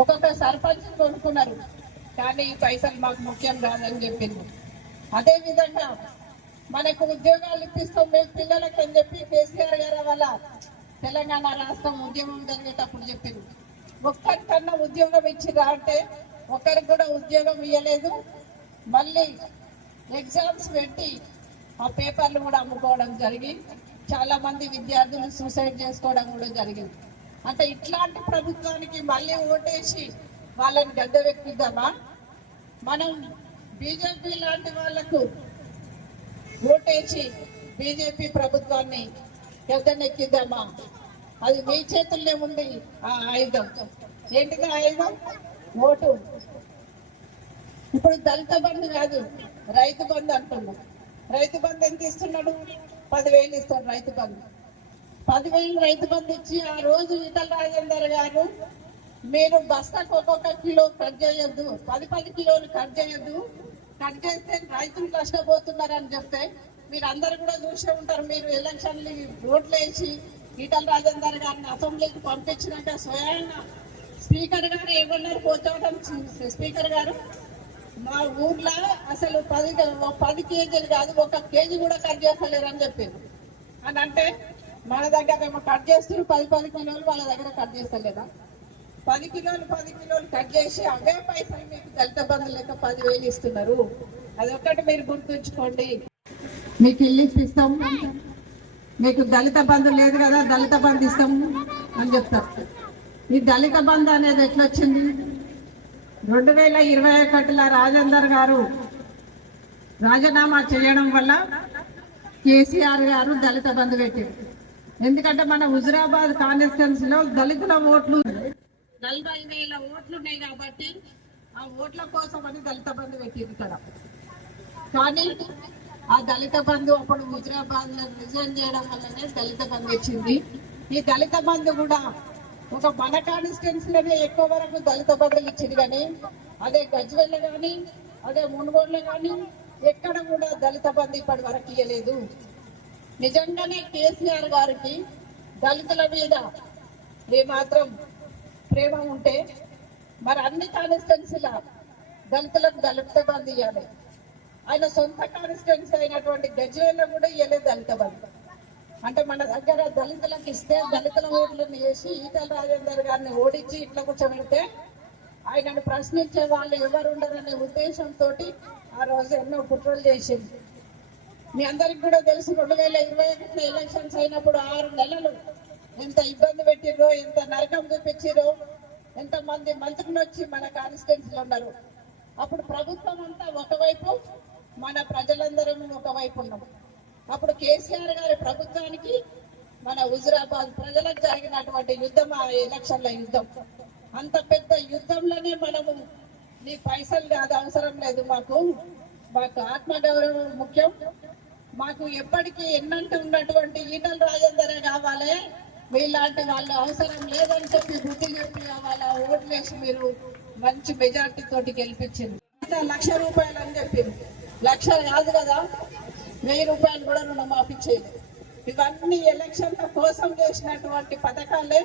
ఒక్కొక్క సర్పంచ్ కొనుక్కున్నారు. కానీ ఈ పైసలు మాకు ముఖ్యం కాదని చెప్పింది. అదే విధంగా మనకు ఉద్యోగాలు ఇప్పిస్తాం మేము పిల్లలకు అని చెప్పి కేసీఆర్ గారి వల్ల తెలంగాణ రాష్ట్రం ఉద్యమం జరిగేటప్పుడు చెప్పింది. ఒక్కరికన్నా ఉద్యోగం ఇచ్చిరా అంటే ఒక్కరికి కూడా ఉద్యోగం ఇవ్వలేదు మళ్ళీ ఎగ్జామ్స్ పెట్టి ఆ పేపర్లు కూడా అమ్ముకోవడం జరిగి చాలామంది విద్యార్థులు సూసైడ్ చేసుకోవడం కూడా జరిగింది. అంటే ఇట్లాంటి ప్రభుత్వానికి మళ్ళీ ఓటేసి వాళ్ళని గడ్డ వెక్కిద్దామా మనం బీజేపీ లాంటి వాళ్ళకు ఓటేసి బీజేపీ ప్రభుత్వాన్ని గద్దెనెక్కిద్దామా అది మీ చేతుల్లో ఉంది ఆ ఆయుధం. ఏంటిది ఆయుధం? ఓటు. ఇప్పుడు దళిత బంధు కాదు రైతు బంధు అంటున్నాం. రైతు బంధు ఎంత ఇస్తున్నాడు? పదివేలు ఇస్తాడు రైతు బంధు. పదివేలు రైతు బంధు ఇచ్చి ఆ రోజు ఈటల రాజేందర్ గారు మీరు బస్తాకు ఒక్కొక్క కిలో కట్ చేయొద్దు పది పది కిలోలు కట్ చేయొద్దు కట్ చేస్తే రైతులు నష్టపోతున్నారని చెప్తే మీరు అందరు కూడా చూసే ఉంటారు మీరు ఎలక్షన్లు ఓట్లు వేసి ఈటల రాజేందర్ గారిని అసెంబ్లీకి పంపించినాక స్వయంగా స్పీకర్ గారు ఏమన్నారు? పోతాం స్పీకర్ గారు మా ఊర్లో అసలు పది పది కేజీలు కాదు ఒక కేజీ కూడా కట్ చేస్తలేరు అని చెప్పారు. అని అంటే మన దగ్గర ఏమో కట్ చేస్తున్నారు పది పది కిలోలు వాళ్ళ దగ్గర కట్ చేస్తలేదా పది కిలోలు పది కిలోలు కట్ చేసి అవే పైసలు మీకు దళిత బంధు లెక్క పదివేలు ఇస్తున్నారు. అదొక్కటి మీరు గుర్తుంచుకోండి. మీకు ఇల్లు ఇప్పిస్తాం. మీకు దళిత బంధు లేదు కదా దళిత బంధు ఇస్తాము అని చెప్తారు ఈ దళిత బంధు అనేది ఎట్లా వచ్చింది రెండు వేల ఇరవై ఒకటిలో రాజేందర్ గారు రాజీనామా చేయడం వల్ల కేసీఆర్ గారు దళిత బంధు పెట్టారు. ఎందుకంటే మన హుజురాబాద్ కాన్స్టిట్యున్సీ లో దళితుల ఓట్లు. నలభై వేల ఓట్లు ఉన్నాయి కాబట్టి ఆ ఓట్ల కోసం అని దళిత బంధు పెట్టింది ఇక్కడ. కానీ ఆ దళిత బంధు అప్పుడు హుజురాబాద్లో రిజైన్ చేయడం వల్లనే దళిత బంధు వచ్చింది. ఈ దళిత బంధు కూడా ఒక మన కాన్స్టిట్యున్సీలోనే ఎక్కువ వరకు దళిత బంధులు ఇచ్చింది కానీ అదే గజ్వెల్ల కానీ అదే మునుగోడులో కానీ ఎక్కడ కూడా దళిత బంధు ఇప్పటి వరకు ఇవ్వలేదు నిజంగానే కేసీఆర్ గారికి దళితుల మీద ఏమాత్రం ప్రేమ ఉంటే మరి అన్ని కాన్స్టిట్యున్సీల దళితులకు దళిత బంధు ఇవ్వాలి. ఆయన సొంత కాన్స్టిట్యున్సీ అయినటువంటి గజ్వేల్లో కూడా ఇవ్వలేదు దళిత బంధు అంటే మన దగ్గర దళితులకు ఇస్తే దళితుల ఓట్లను వేసి ఈటల రాజేందర్ గారిని ఓడించి ఇట్లా కూర్చోబెడితే ఆయనను ప్రశ్నించే వాళ్ళు ఎవరు ఉండరనే ఉద్దేశంతో ఆ రోజు ఎన్నో కుట్రలు చేసింది మీ అందరికి కూడా తెలుసు రెండు వేల ఇరవై ఒకటిలో ఎలక్షన్స్ అయినప్పుడు ఆరు నెలలు ఎంత ఇబ్బంది పెట్టిరో ఎంత నరకం చూపించిరో ఎంత మంది మంత్రులు వచ్చి మన కాన్స్టిట్యున్సీలో ఉన్నారు. అప్పుడు ప్రభుత్వం అంతా ఒకవైపు మన ప్రజలందరం ఒకవైపు ఉన్నాం. అప్పుడు కేసీఆర్ గారి ప్రభుత్వానికి మన హుజురాబాద్ ప్రజలకు జరిగినటువంటి యుద్ధం ఆ ఎలక్షన్ల యుద్ధం. అంత పెద్ద యుద్ధంలోనే మనము నీ పైసలు కాదు అవసరం లేదు మాకు. మాకు ఆత్మగౌరవం ముఖ్యం. మాకు ఎప్పటికీ ఎన్నంటూ ఉన్నటువంటి ఈటల రాజేందరే కావాలి. మీలాంటి వాళ్ళు అవసరం లేదని చెప్పి బుద్ధి చెప్పి వాళ్ళ ఓట్లు వేసి మీరు మంచి మెజార్టీ తోటి గెలిపించింది లక్ష రూపాయలు అని చెప్పింది లక్ష కాదు కదా వెయ్యి రూపాయలు కూడా రుణమాఫీ చేయదు ఇవన్నీ ఎలక్షన్ల కోసం చేసినటువంటి పథకాలే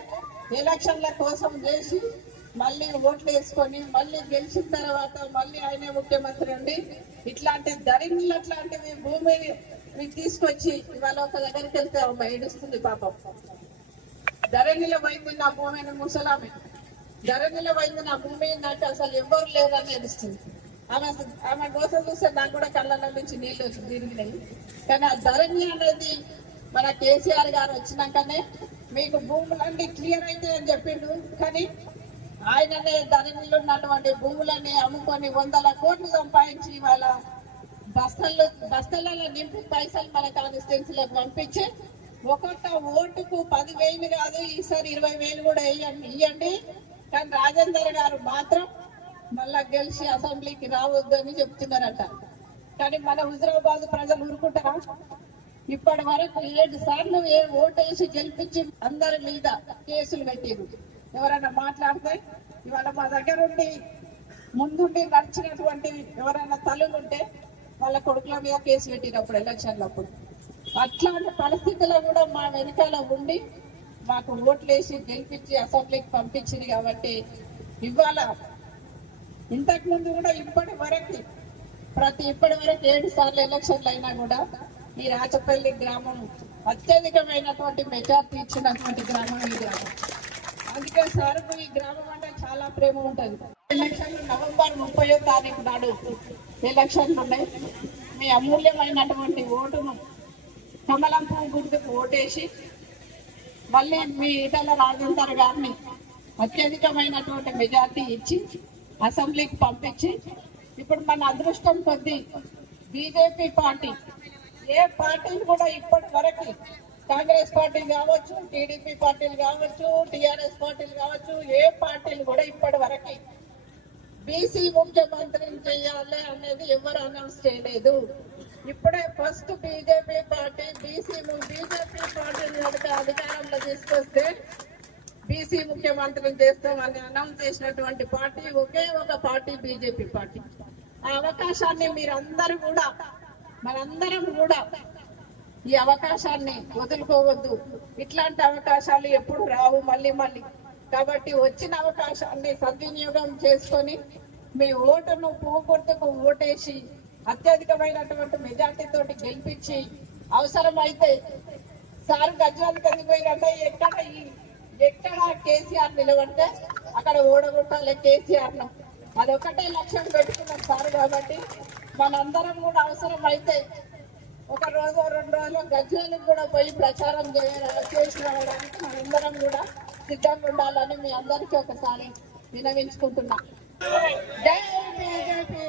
ఎలక్షన్ల కోసం చేసి మళ్ళీ ఓట్లు వేసుకొని మళ్ళీ గెలిచిన తర్వాత మళ్ళీ ఆయనే ముఖ్యమంత్రి ఉండి ఇట్లాంటి దరిద్రులు అట్లాంటివి భూమిని మీకు తీసుకొచ్చి ఇవాళ ఒక దగ్గరికి వెళ్తే అమ్మ ఏడుస్తుంది పాపం. ధరణిలో పోయింది నా భూమిని ముసలామె. ధరణిలో పోయింది నా భూమి నాకు అసలు ఎవరు లేరని ఏడుస్తుంది ఆమె ఆమె దోశ చూస్తే నాకు కూడా కళ్ళలో నుంచి నీళ్ళు వచ్చి తిరిగినాయి. కానీ ఆ ధరణి అనేది మన కేసీఆర్ గారు వచ్చినాకనే మీకు భూములన్నీ క్లియర్ అయితే అని చెప్పిండు. కానీ ఆయననే ధరణిలో ఉన్నటువంటి భూములని అమ్ముకొని వందల కోట్లు సంపాదించి వాళ్ళ బస్తల్లో బస్తలలో నింపి పైసలు మన కాన్స్టిట్యున్సీలకు పంపించి ఒక్కొక్క ఓటుకు పది వేలు కాదు ఈసారి ఇరవై వేలు కూడా వేయండి ఇవ్వండి కానీ రాజేందర్ గారు మాత్రం మళ్ళా గెలిచి అసెంబ్లీకి రావద్దు అని చెప్తున్నారట. కానీ మన హుజరాబాద్ ప్రజలు ఊరుకుంటారా? ఇప్పటి వరకు ఏడు సార్లు ఏ ఓటేసి గెలిపించి అందరి మీద కేసులు పెట్టారు ఎవరైనా మాట్లాడితే ఇవాళ మా దగ్గర ఉండి ముందుండి నడిచినటువంటి ఎవరైనా తల్లులుంటే వాళ్ళ కొడుకుల మీద కేసు పెట్టినప్పుడు ఎలక్షన్లప్పుడు. అట్లాంటి పరిస్థితుల్లో కూడా మా వెనకాల ఉండి మాకు ఓట్లేసి గెలిపించి అసెంబ్లీకి పంపించింది కాబట్టి ఇవాళ ఇంతకుముందు కూడా ఇప్పటి వరకు ప్రతి ఇప్పటి వరకు ఏడు సార్లు ఎలక్షన్లు అయినా కూడా ఈ రాచపల్లి గ్రామం అత్యధికమైనటువంటి మెజార్టీ ఇచ్చినటువంటి గ్రామం ఈ గ్రామం. అందుకే సార్కు ఈ గ్రామం అంటే చాలా ప్రేమ ఉంటుంది. ఎలక్షన్లు నవంబర్ ముప్పై తారీఖు నాడు. ఎలక్షన్లు ఉన్నాయి. మీ అమూల్యమైనటువంటి ఓటును కమలం పువ్వు గుర్తుకు ఓటేసి మళ్ళీ మీ ఈటల రాజేందర్ గారిని అత్యధికమైనటువంటి మెజార్టీ ఇచ్చి అసెంబ్లీకి పంపించి ఇప్పుడు మన అదృష్టం కొద్దీ బీజేపీ పార్టీ ఏ పార్టీలు కూడా ఇప్పటి వరకు కాంగ్రెస్ పార్టీలు కావచ్చు టీడీపీ పార్టీలు కావచ్చు టీఆర్ఎస్ పార్టీలు కావచ్చు ఏ పార్టీలు కూడా ఇప్పటి వరకు బీసీ ముఖ్యమంత్రిని చేయాలి అనేది ఎవరు అనౌన్స్ చేయలేదు. ఇప్పుడే first BJP party BC BJP పార్టీని నడిపే అధికారంలో తీసుకొస్తే బీసీ ముఖ్యమంత్రిని చేస్తామని అనౌన్స్ చేసినటువంటి పార్టీ ఒకే ఒక పార్టీ బీజేపీ పార్టీ. ఆ అవకాశాన్ని మీరందరూ కూడా మనందరం కూడా ఈ అవకాశాన్ని వదులుకోవద్దు. ఇట్లాంటి అవకాశాలు ఎప్పుడు రావు మళ్ళీ మళ్ళీ. కాబట్టి వచ్చిన అవకాశాన్ని సద్వినియోగం చేసుకొని మీ ఓటును పోగొట్టుకు ఓటేసి అత్యధికమైనటువంటి మెజార్టీతో గెలిపించి అవసరమైతే సార్ గజ్వాల్ ఎందుకు ఎక్కడ ఈ ఎక్కడ కేసీఆర్ నిలబడితే అక్కడ ఓడగొట్టాలి కేసీఆర్ను. అదొకటే లక్ష్యం పెట్టుకున్నాం సార్ కాబట్టి మనందరం కూడా అవసరం అయితే ఒక రోజు రెండు రోజులు గజ్వేలకు కూడా పోయి ప్రచారం చేయ- చేసి రావడానికి మనందరం కూడా సిద్ధంగా ఉండాలని మీ అందరికీ ఒకసారి వినవించుకుంటున్నా. జై బీజేపీ!